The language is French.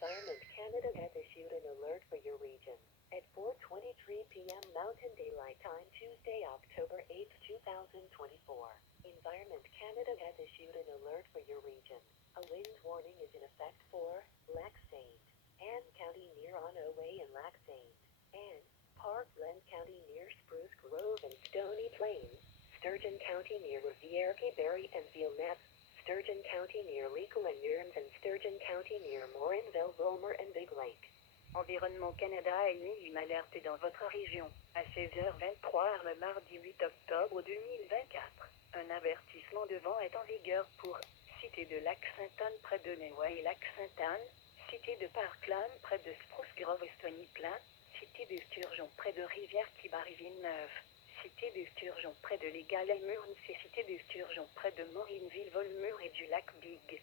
Environment Canada has issued an alert for your region. At 4:23 p.m. Mountain Daylight Time, Tuesday, October 8th, 2024. Environment Canada has issued an alert for your region. A wind warning is in effect for Lac Saint, Anne County near Onaway and Lac Saint, and Parkland County near Spruce Grove and Stony Plain, Sturgeon County near Rivière-Quay-Barry and Villeneuve, Sturgeon County near Legal and Nurmes and Sturgeon County near Morinville, Vollmer and Big Lake. Environnement Canada a émis une alerte dans votre région. À 16h23 le mardi 8 octobre 2024. Un avertissement de vent est en vigueur pour Cité de Lac-Sainte-Anne près de Néoy et Lac-Sainte-Anne, Cité de Parkland près de Spruce Grove et Stony Plain, Cité de Sturgeon près de Rivière-Quay-Barry Villeneuve, Cité de Sturgeon près de Légal et Murnes et Cité de Sturgeon près de Morinville, Volmur et du lac Big.